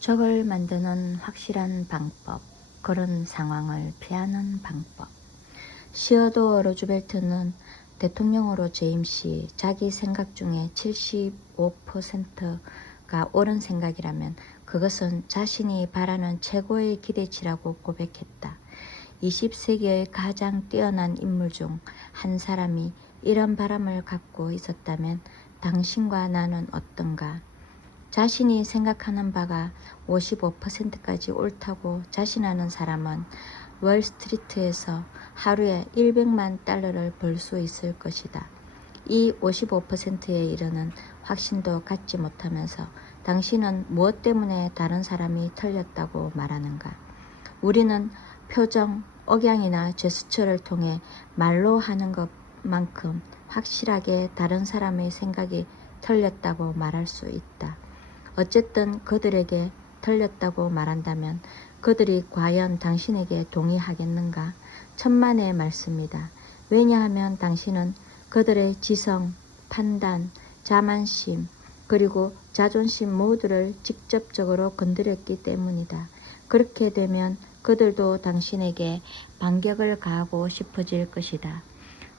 적을 만드는 확실한 방법, 그런 상황을 피하는 방법. 시어도어 루즈벨트는 대통령으로 재임 시 자기 생각 중에 75%가 옳은 생각이라면 그것은 자신이 바라는 최고의 기대치라고 고백했다. 20세기의 가장 뛰어난 인물 중 한 사람이 이런 바람을 갖고 있었다면 당신과 나는 어떤가? 자신이 생각하는 바가 55%까지 옳다고 자신하는 사람은 월스트리트에서 하루에 100만 달러를 벌 수 있을 것이다. 이 55%에 이르는 확신도 갖지 못하면서 당신은 무엇 때문에 다른 사람이 틀렸다고 말하는가? 우리는 표정, 억양이나 제스처를 통해 말로 하는 것만큼 확실하게 다른 사람의 생각이 틀렸다고 말할 수 있다. 어쨌든 그들에게 틀렸다고 말한다면 그들이 과연 당신에게 동의하겠는가? 천만의 말씀이다. 왜냐하면 당신은 그들의 지성, 판단, 자만심, 그리고 자존심 모두를 직접적으로 건드렸기 때문이다. 그렇게 되면 그들도 당신에게 반격을 가하고 싶어질 것이다.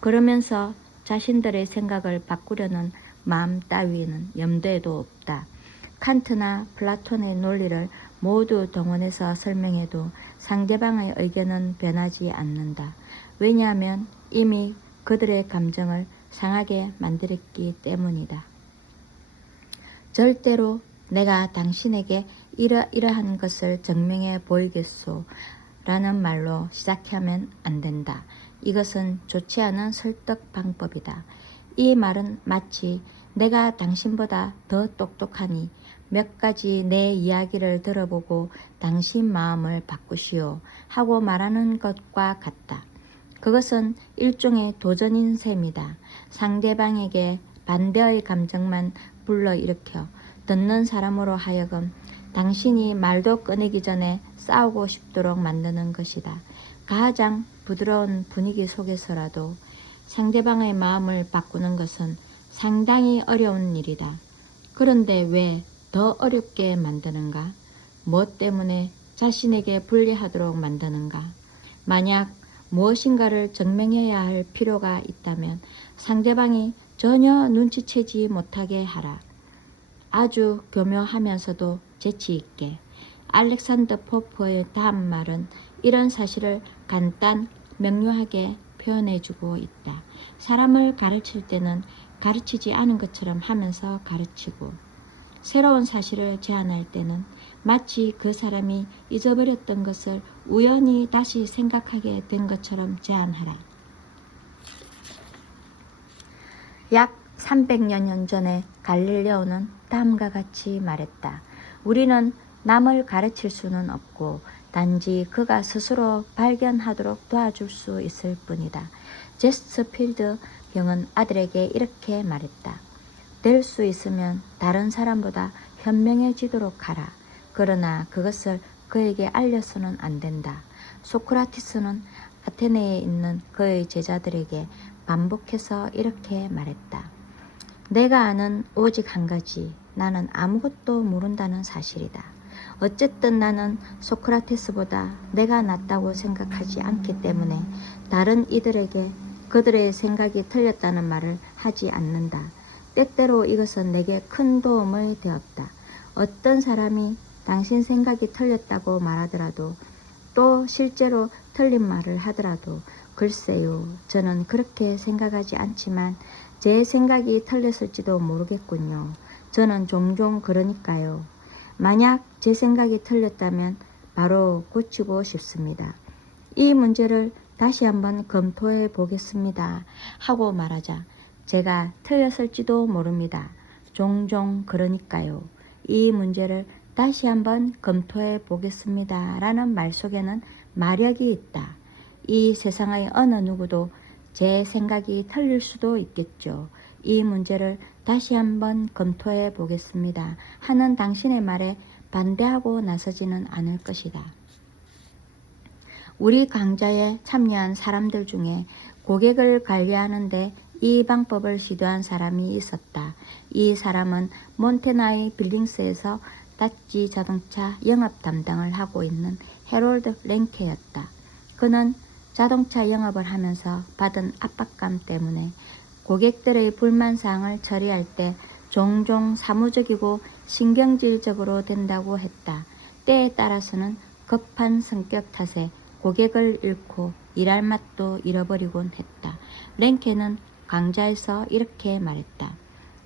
그러면서 자신들의 생각을 바꾸려는 마음 따위는 염두에도 없다. 칸트나 플라톤의 논리를 모두 동원해서 설명해도 상대방의 의견은 변하지 않는다. 왜냐하면 이미 그들의 감정을 상하게 만들었기 때문이다. 절대로 내가 당신에게 이러이러한 것을 증명해 보이겠소 라는 말로 시작하면 안 된다. 이것은 좋지 않은 설득 방법이다. 이 말은 마치 내가 당신보다 더 똑똑하니 몇 가지 내 이야기를 들어보고 당신 마음을 바꾸시오 하고 말하는 것과 같다. 그것은 일종의 도전인 셈이다. 상대방에게 반대의 감정만 불러일으켜 듣는 사람으로 하여금 당신이 말도 꺼내기 전에 싸우고 싶도록 만드는 것이다. 가장 부드러운 분위기 속에서라도 상대방의 마음을 바꾸는 것은 상당히 어려운 일이다. 그런데 왜 더 어렵게 만드는가? 무엇 때문에 자신에게 불리하도록 만드는가? 만약 무엇인가를 증명해야 할 필요가 있다면 상대방이 전혀 눈치채지 못하게 하라. 아주 교묘하면서도 재치있게. 알렉산더 포프의 다음 말은 이런 사실을 간단 명료하게 표현해주고 있다. 사람을 가르칠 때는 가르치지 않은 것처럼 하면서 가르치고, 새로운 사실을 제안할 때는 마치 그 사람이 잊어버렸던 것을 우연히 다시 생각하게 된 것처럼 제안하라. 약 300여 년 전에 갈릴레오는 다음과 같이 말했다. 우리는 남을 가르칠 수는 없고 단지 그가 스스로 발견하도록 도와줄 수 있을 뿐이다. 제스트필드 경은 아들에게 이렇게 말했다. 될 수 있으면 다른 사람보다 현명해지도록 하라. 그러나 그것을 그에게 알려서는 안 된다. 소크라티스는 아테네에 있는 그의 제자들에게 반복해서 이렇게 말했다. 내가 아는 오직 한 가지, 나는 아무것도 모른다는 사실이다. 어쨌든 나는 소크라테스보다 내가 낫다고 생각하지 않기 때문에 다른 이들에게 그들의 생각이 틀렸다는 말을 하지 않는다. 때때로 이것은 내게 큰 도움이 되었다. 어떤 사람이 당신 생각이 틀렸다고 말하더라도 또 실제로 틀린 말을 하더라도 글쎄요, 저는 그렇게 생각하지 않지만 제 생각이 틀렸을지도 모르겠군요. 저는 종종 그러니까요. 만약 제 생각이 틀렸다면 바로 고치고 싶습니다. 이 문제를 다시 한번 검토해 보겠습니다 하고 말하자 제가 틀렸을지도 모릅니다. 종종 그러니까요. 이 문제를 다시 한번 검토해 보겠습니다 라는 말 속에는 마력이 있다. 이 세상의 어느 누구도 제 생각이 틀릴 수도 있겠죠. 이 문제를 다시 한번 검토해 보겠습니다 하는 당신의 말에 반대하고 나서지는 않을 것이다. 우리 강좌에 참여한 사람들 중에 고객을 관리하는데 이 방법을 시도한 사람이 있었다. 이 사람은 몬테나의 빌링스에서 다치 자동차 영업 담당을 하고 있는 해롤드 랭케였다. 그는 자동차 영업을 하면서 받은 압박감 때문에 고객들의 불만사항을 처리할 때 종종 사무적이고 신경질적으로 된다고 했다. 때에 따라서는 급한 성격 탓에 고객을 잃고 일할 맛도 잃어버리곤 했다. 랭케는 강좌에서 이렇게 말했다.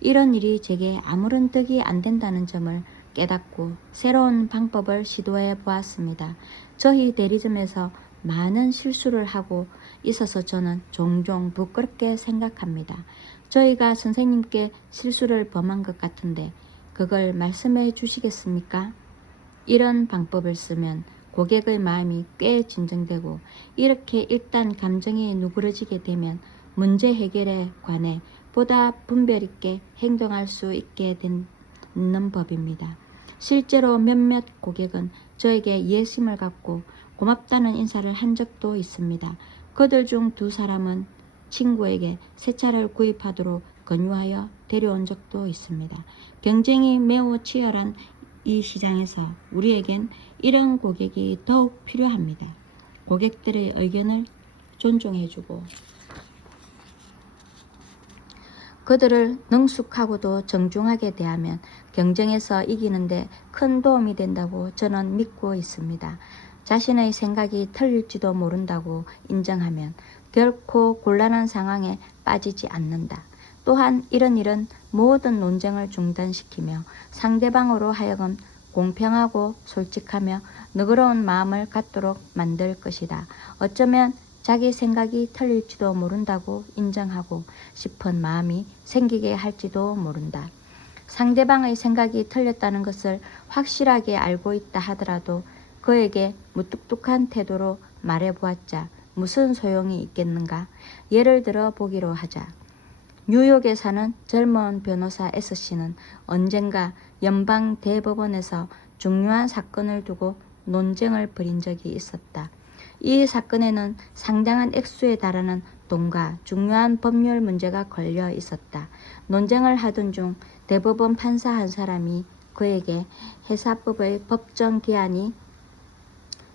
이런 일이 제게 아무런 득이 안 된다는 점을 깨닫고 새로운 방법을 시도해 보았습니다. 저희 대리점에서 많은 실수를 하고 있어서 저는 종종 부끄럽게 생각합니다. 저희가 선생님께 실수를 범한 것 같은데 그걸 말씀해 주시겠습니까? 이런 방법을 쓰면 고객의 마음이 꽤 진정되고 이렇게 일단 감정이 누그러지게 되면 문제 해결에 관해 보다 분별 있게 행동할 수 있게 되는 법입니다. 실제로 몇몇 고객은 저에게 이해심을 갖고 고맙다는 인사를 한 적도 있습니다. 그들 중 2사람은 친구에게 새 차를 구입하도록 권유하여 데려온 적도 있습니다. 경쟁이 매우 치열한 이 시장에서 우리에겐 이런 고객이 더욱 필요합니다. 고객들의 의견을 존중해주고 그들을 능숙하고도 정중하게 대하면 경쟁에서 이기는데 큰 도움이 된다고 저는 믿고 있습니다. 자신의 생각이 틀릴지도 모른다고 인정하면 결코 곤란한 상황에 빠지지 않는다. 또한 이런 일은 모든 논쟁을 중단시키며 상대방으로 하여금 공평하고 솔직하며 너그러운 마음을 갖도록 만들 것이다. 어쩌면 자기 생각이 틀릴지도 모른다고 인정하고 싶은 마음이 생기게 할지도 모른다. 상대방의 생각이 틀렸다는 것을 확실하게 알고 있다 하더라도 그에게 무뚝뚝한 태도로 말해보았자 무슨 소용이 있겠는가? 예를 들어 보기로 하자. 뉴욕에 사는 젊은 변호사 S씨는 언젠가 연방 대법원에서 중요한 사건을 두고 논쟁을 벌인 적이 있었다. 이 사건에는 상당한 액수에 달하는 돈과 중요한 법률 문제가 걸려 있었다. 논쟁을 하던 중 대법원 판사 한 사람이 그에게 회사법의 법정 기한이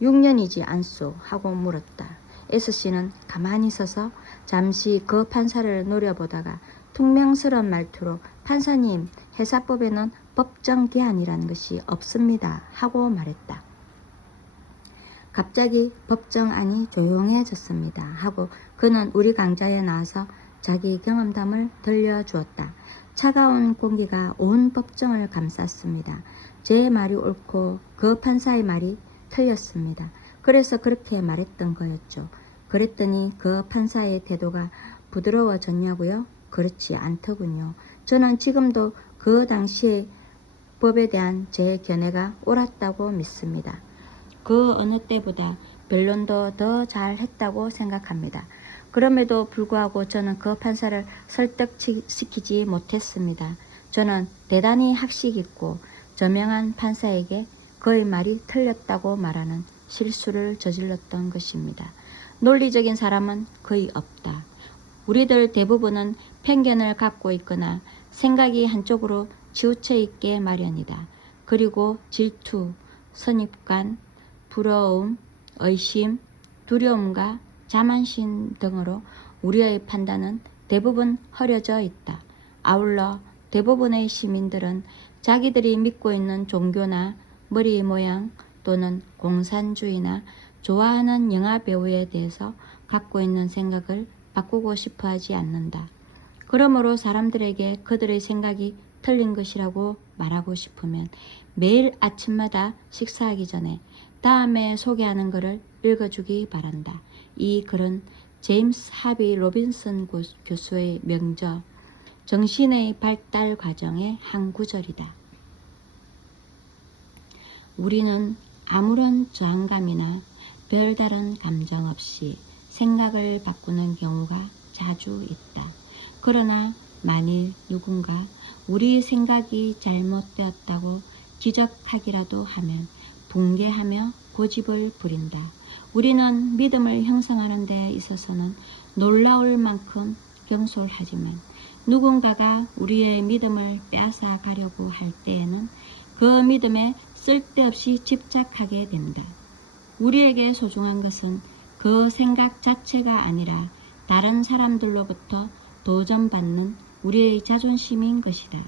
6년이지 않소 하고 물었다. S씨는 가만히 서서 잠시 그 판사를 노려보다가 퉁명스러운 말투로 판사님, 회사법에는 법정 기한이라는 것이 없습니다 하고 말했다. 갑자기 법정안이 조용해졌습니다 하고 그는 우리 강좌에 나와서 자기 경험담을 들려주었다. 차가운 공기가 온 법정을 감쌌습니다. 제 말이 옳고 그 판사의 말이 틀렸습니다. 그래서 그렇게 말했던 거였죠. 그랬더니 그 판사의 태도가 부드러워졌냐고요? 그렇지 않더군요. 저는 지금도 그 당시의 법에 대한 제 견해가 옳았다고 믿습니다. 그 어느 때보다 변론도 더 잘했다고 생각합니다. 그럼에도 불구하고 저는 그 판사를 설득시키지 못했습니다. 저는 대단히 학식 있고 저명한 판사에게 그의 말이 틀렸다고 말하는 실수를 저질렀던 것입니다. 논리적인 사람은 거의 없다. 우리들 대부분은 편견을 갖고 있거나 생각이 한쪽으로 치우쳐 있게 마련이다. 그리고 질투, 선입관, 부러움, 의심, 두려움과 자만심 등으로 우리의 판단은 대부분 흐려져 있다. 아울러 대부분의 시민들은 자기들이 믿고 있는 종교나 머리 모양 또는 공산주의나 좋아하는 영화 배우에 대해서 갖고 있는 생각을 바꾸고 싶어 하지 않는다. 그러므로 사람들에게 그들의 생각이 틀린 것이라고 말하고 싶으면 매일 아침마다 식사하기 전에 다음에 소개하는 글을 읽어주기 바란다. 이 글은 제임스 하비 로빈슨 교수의 명저 정신의 발달 과정의 한 구절이다. 우리는 아무런 저항감이나 별다른 감정 없이 생각을 바꾸는 경우가 자주 있다. 그러나 만일 누군가 우리 생각이 잘못되었다고 지적하기라도 하면 붕괴하며 고집을 부린다. 우리는 믿음을 형성하는 데 있어서는 놀라울 만큼 경솔하지만 누군가가 우리의 믿음을 빼앗아 가려고 할 때에는 그 믿음에 쓸데없이 집착하게 된다. 우리에게 소중한 것은 그 생각 자체가 아니라 다른 사람들로부터 도전받는 우리의 자존심인 것이다.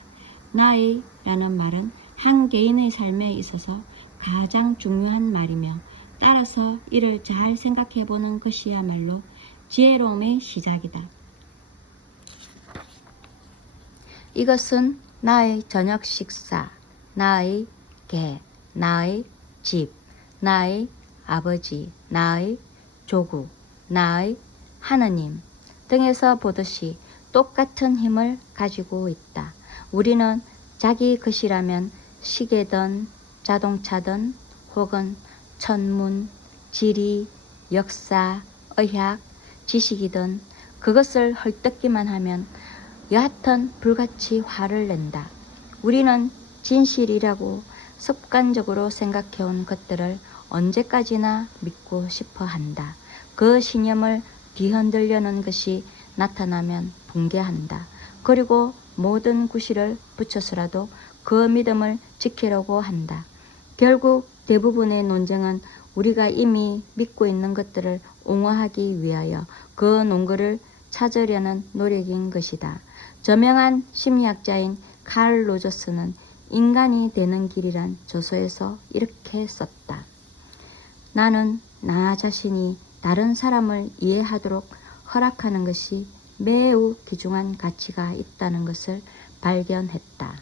나이라는 말은 한 개인의 삶에 있어서 가장 중요한 말이며 따라서 이를 잘 생각해 보는 것이야말로 지혜로움의 시작이다. 이것은 나의 저녁 식사, 나의 개, 나의 집, 나의 아버지, 나의 조국, 나의 하느님 등에서 보듯이 똑같은 힘을 가지고 있다. 우리는 자기 것이라면 시계든 자동차든 혹은 천문, 지리, 역사, 의학, 지식이든 그것을 헐뜯기만 하면 여하튼 불같이 화를 낸다. 우리는 진실이라고 습관적으로 생각해온 것들을 언제까지나 믿고 싶어 한다. 그 신념을 뒤흔들려는 것이 나타나면 붕괴한다. 그리고 모든 구실을 붙여서라도 그 믿음을 지키려고 한다. 결국 대부분의 논쟁은 우리가 이미 믿고 있는 것들을 옹호하기 위하여 그 논거를 찾으려는 노력인 것이다. 저명한 심리학자인 칼 로저스는 인간이 되는 길이란 저서에서 이렇게 썼다. 나는 나 자신이 다른 사람을 이해하도록 허락하는 것이 매우 귀중한 가치가 있다는 것을 발견했다.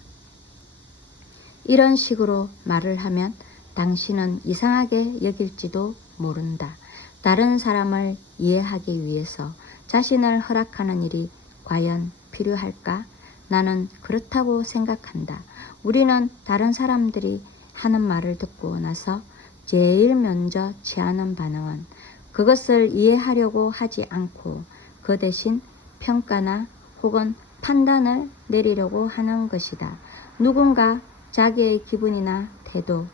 이런 식으로 말을 하면 당신은 이상하게 여길지도 모른다. 다른 사람을 이해하기 위해서 자신을 허락하는 일이 과연 필요할까? 나는 그렇다고 생각한다. 우리는 다른 사람들이 하는 말을 듣고 나서 제일 먼저 취하는 반응은 그것을 이해하려고 하지 않고 그 대신 평가나 혹은 판단을 내리려고 하는 것이다. 누군가 자기의 기분이나 태도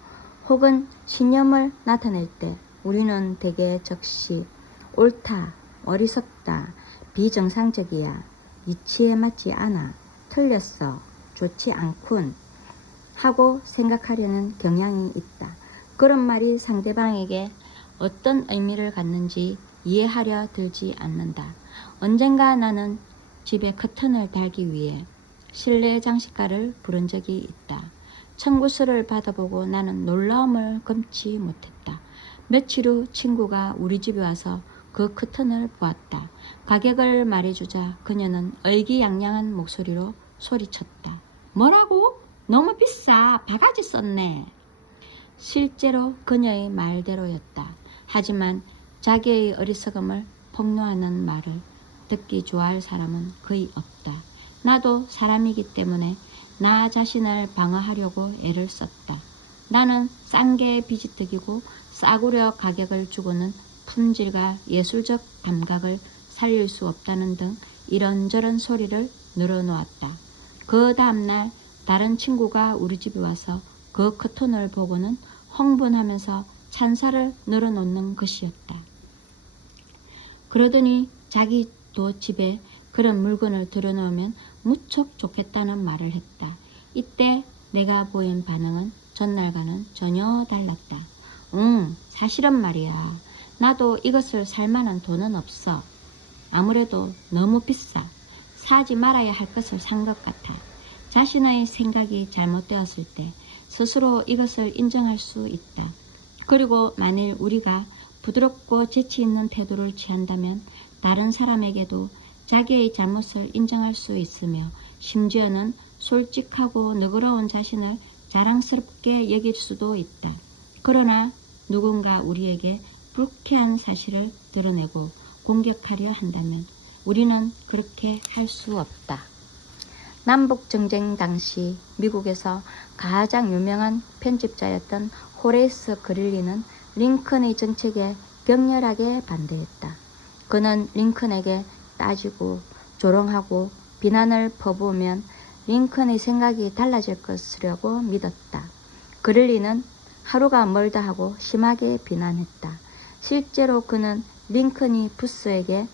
혹은 신념을 나타낼 때 우리는 대개 즉시 옳다, 어리석다, 비정상적이야, 이치에 맞지 않아, 틀렸어, 좋지 않군 하고 생각하려는 경향이 있다. 그런 말이 상대방에게 어떤 의미를 갖는지 이해하려 들지 않는다. 언젠가 나는 집에 커튼을 달기 위해 실내 장식가를 부른 적이 있다. 청구서를 받아보고 나는 놀라움을 금치 못했다. 며칠 후 친구가 우리 집에 와서 그 커튼을 보았다. 가격을 말해주자 그녀는 의기양양한 목소리로 소리쳤다. 뭐라고? 너무 비싸. 바가지 썼네. 실제로 그녀의 말대로였다. 하지만 자기의 어리석음을 폭로하는 말을 듣기 좋아할 사람은 거의 없다. 나도 사람이기 때문에 나 자신을 방어하려고 애를 썼다. 나는 싼 게 비지떡이고 싸구려 가격을 주고는 품질과 예술적 감각을 살릴 수 없다는 등 이런저런 소리를 늘어놓았다. 그 다음날 다른 친구가 우리 집에 와서 그 커튼을 보고는 흥분하면서 찬사를 늘어놓는 것이었다. 그러더니 자기도 집에 그런 물건을 들여놓으면 무척 좋겠다는 말을 했다. 이때 내가 보인 반응은 전날과는 전혀 달랐다. 사실은 말이야. 나도 이것을 살 만한 돈은 없어. 아무래도 너무 비싸. 사지 말아야 할 것을 산 것 같아. 자신의 생각이 잘못되었을 때 스스로 이것을 인정할 수 있다. 그리고 만일 우리가 부드럽고 재치 있는 태도를 취한다면 다른 사람에게도 자기의 잘못을 인정할 수 있으며 심지어는 솔직하고 너그러운 자신을 자랑스럽게 여길 수도 있다. 그러나 누군가 우리에게 불쾌한 사실을 드러내고 공격하려 한다면 우리는 그렇게 할 수 없다. 남북전쟁 당시 미국에서 가장 유명한 편집자였던 호레이스 그릴리는 링컨의 정책에 격렬하게 반대했다. 그는 링컨에게 따지고 조롱하고 비난을 퍼부으면 링컨의 생각이 달라질 것이라고 믿었다. 그릴리는 하루가 멀다 하고 심하게 비난했다. 실제로 그는 링컨이 부스에게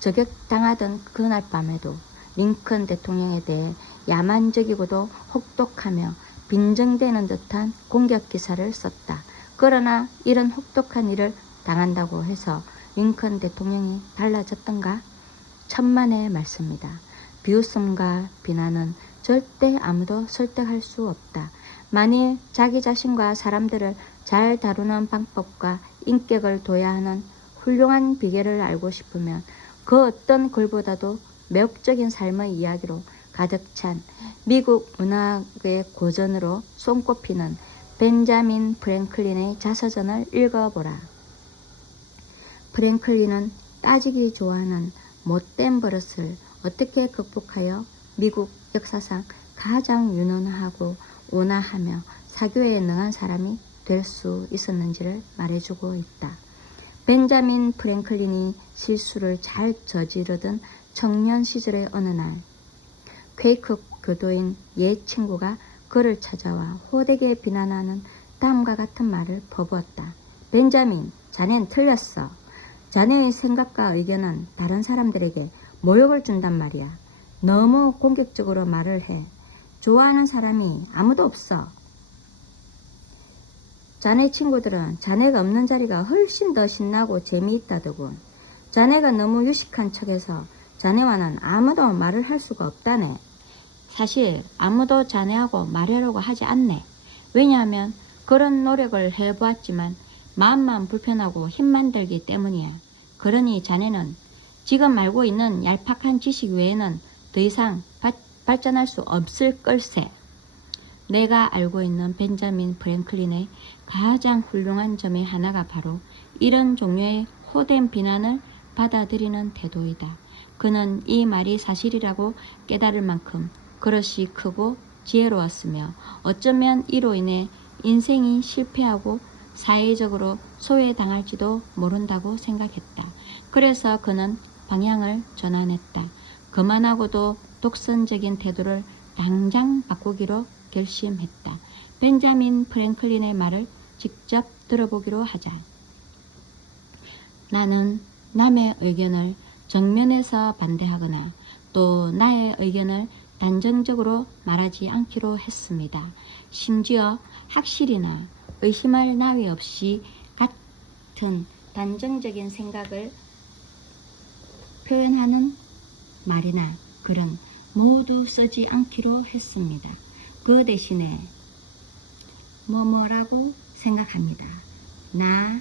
저격당하던 그날 밤에도 링컨 대통령에 대해 야만적이고도 혹독하며 빈정대는 듯한 공격 기사를 썼다. 그러나 이런 혹독한 일을 당한다고 해서 링컨 대통령이 달라졌던가? 천만의 말씀이다. 비웃음과 비난은 절대 아무도 설득할 수 없다. 만일 자기 자신과 사람들을 잘 다루는 방법과 인격을 둬야 하는 훌륭한 비결을 알고 싶으면 그 어떤 글보다도 매혹적인 삶의 이야기로 가득 찬 미국 문학의 고전으로 손꼽히는 벤자민 프랭클린의 자서전을 읽어보라. 프랭클린은 따지기 좋아하는 못된 버릇을 어떻게 극복하여 미국 역사상 가장 유능하고 온화하며 사교에 능한 사람이 될 수 있었는지를 말해주고 있다. 벤자민 프랭클린이 실수를 잘 저지르던 청년 시절의 어느 날 퀘이크 교도인 옛 친구가 그를 찾아와 호되게 비난하는 다음과 같은 말을 퍼부었다. 벤자민, 자넨 틀렸어. 자네의 생각과 의견은 다른 사람들에게 모욕을 준단 말이야. 너무 공격적으로 말을 해. 좋아하는 사람이 아무도 없어. 자네 친구들은 자네가 없는 자리가 훨씬 더 신나고 재미있다더군. 자네가 너무 유식한 척해서 자네와는 아무도 말을 할 수가 없다네. 사실 아무도 자네하고 말하려고 하지 않네. 왜냐하면 그런 노력을 해보았지만 마음만 불편하고 힘만 들기 때문이야. 그러니 자네는 지금 알고 있는 얄팍한 지식 외에는 더 이상 발전할 수 없을 걸세. 내가 알고 있는 벤자민 프랭클린의 가장 훌륭한 점의 하나가 바로 이런 종류의 호된 비난을 받아들이는 태도이다. 그는 이 말이 사실이라고 깨달을 만큼 그릇이 크고 지혜로웠으며 어쩌면 이로 인해 인생이 실패하고 사회적으로 소외당할지도 모른다고 생각했다. 그래서 그는 방향을 전환했다. 그만하고도 독선적인 태도를 당장 바꾸기로 결심했다. 벤자민 프랭클린의 말을 직접 들어보기로 하자. 나는 남의 의견을 정면에서 반대하거나 또 나의 의견을 단정적으로 말하지 않기로 했습니다. 심지어 학실이나 의심할 나위 없이 같은 단정적인 생각을 표현하는 말이나 글은 모두 쓰지 않기로 했습니다. 그 대신에 뭐뭐라고 생각합니다. 나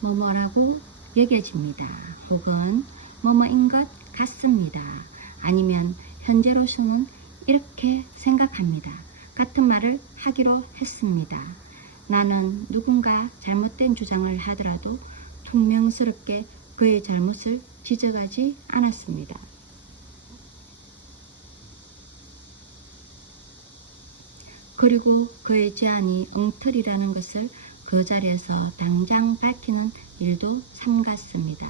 뭐뭐라고 여겨집니다. 혹은 뭐뭐인 것 같습니다. 아니면 현재로서는 이렇게 생각합니다. 같은 말을 하기로 했습니다. 나는 누군가 잘못된 주장을 하더라도 퉁명스럽게 그의 잘못을 지적하지 않았습니다. 그리고 그의 제안이 엉터리라는 것을 그 자리에서 당장 밝히는 일도 삼갔습니다.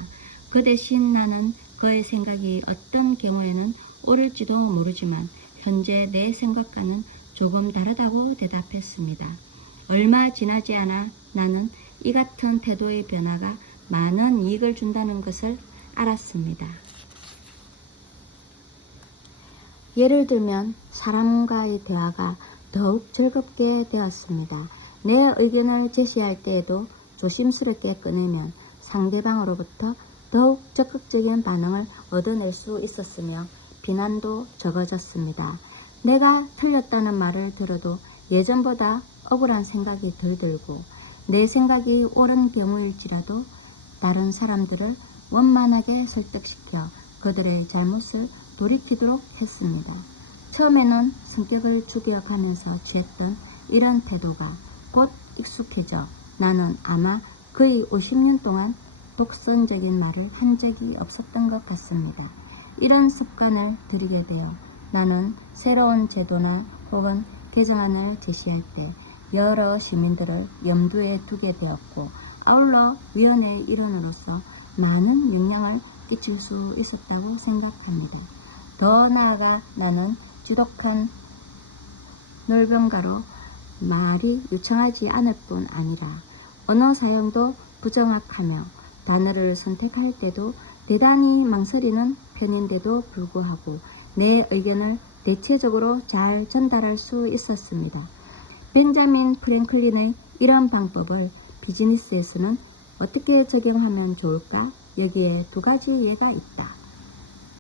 그 대신 나는 그의 생각이 어떤 경우에는 옳을지도 모르지만 현재 내 생각과는 조금 다르다고 대답했습니다. 얼마 지나지 않아 나는 이 같은 태도의 변화가 많은 이익을 준다는 것을 알았습니다. 예를 들면 사람과의 대화가 더욱 즐겁게 되었습니다. 내 의견을 제시할 때에도 조심스럽게 꺼내면 상대방으로부터 더욱 적극적인 반응을 얻어낼 수 있었으며 비난도 적어졌습니다. 내가 틀렸다는 말을 들어도 예전보다 억울한 생각이 덜 들고 내 생각이 옳은 경우일지라도 다른 사람들을 원만하게 설득시켜 그들의 잘못을 돌이키도록 했습니다. 처음에는 성격을 죽여가면서 취했던 이런 태도가 곧 익숙해져 나는 아마 거의 50년 동안 독선적인 말을 한 적이 없었던 것 같습니다. 이런 습관을 들이게 되어 나는 새로운 제도나 혹은 개정안을 제시할 때 여러 시민들을 염두에 두게 되었고 아울러 위원회의 일원으로서 많은 영향을 끼칠 수 있었다고 생각합니다. 더 나아가 나는 지독한 놀병가로 말이 유창하지 않을 뿐 아니라 언어 사용도 부정확하며 단어를 선택할 때도 대단히 망설이는 편인데도 불구하고 내 의견을 대체적으로 잘 전달할 수 있었습니다. 벤자민 프랭클린의 이런 방법을 비즈니스에서는 어떻게 적용하면 좋을까? 여기에 두 가지 예가 있다.